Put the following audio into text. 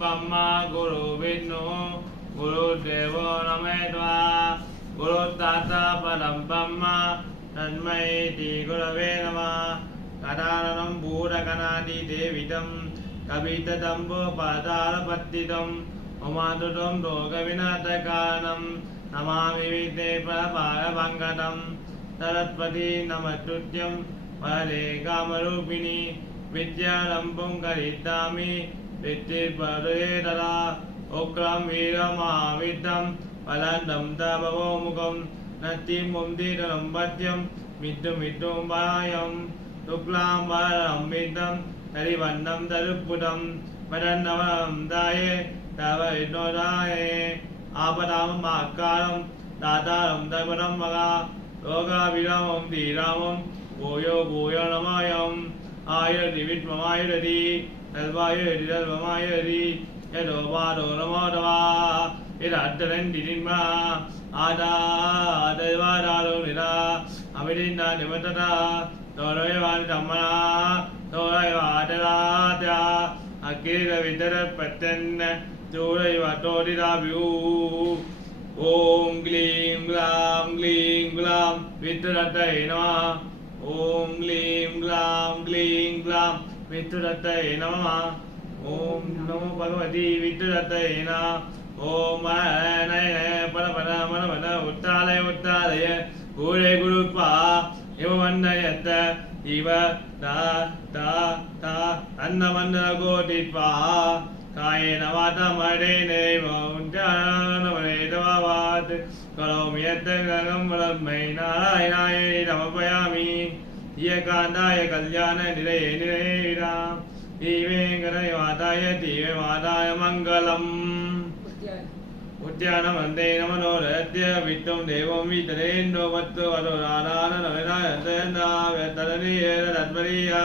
ब्रह्मा गुरु विष्णु गुरुदेवो नमः गुरुदाता परं ब्रह्म तन्मै श्री गुरवे नमः कदाननं भूतगणादिदेवितं कवितदम्बोपदारपत्तितं उमातुतं लोकविनाशकारणं नमामि विद्ये प्रभारभङ्गतं सरस्वती नमस्तुभ्यं वरदे कामरूपिणी विद्यारम्भं करिष्यामि विद्येर्पदये तदा उग्रं वीरमहाविद्यं फलन्दं तवोमुखं नतिं दीर्घं पद्यं मिथुं पायं शुक्लां वरदं विद्यं हरिवन्नं तरुपुटं वदन्नवरं दाये तव विष्णोदाये आपदामहाकारं दातारं धर्मं मगा लोकाभिरामं धीरामं भूयो भूयो नमायं आयुर्दि विद्ममायुर्दि तल्वायुर्दि तल्वमायुर्दि यदो वादो नमो नमः इदात्तरन्ति निम्मा आदा दैवादालो निदा अमिदिन्ना निमतता तोरयवानि धम्मना तोरयवादरात्या अकीरविदरपत्यन्न चूरयवतोदिदाभ्यू ओम ग्लीं ग्लां विद्युदत्तये नमः ओम ग्लीं ग्लां विद्युदत्तये नमः ओम नमो भगवती विद्युदत्तये नमः ओम नय परपर मन उत्तालय गुरे गुरुपा इवमन्नयत् इव ता अन्नमन्नकोटिपा कायेन वाचा मरेणैव उच्चारणमनेतवात् करोमि यत् गगं वलम्मै नारायणाय समर्पयामि यकान्ताय कल्याणनिलये निलयेरां दिवेङ्कटमाताय दिवे माताय मङ्गलम् उद्यानवन्दे नमनोरद्य वित्तं देवं वितरेन्दो वत्तु वरो राधाननविनायन्तयन्नाव्यतरनीयेन तद्वरीया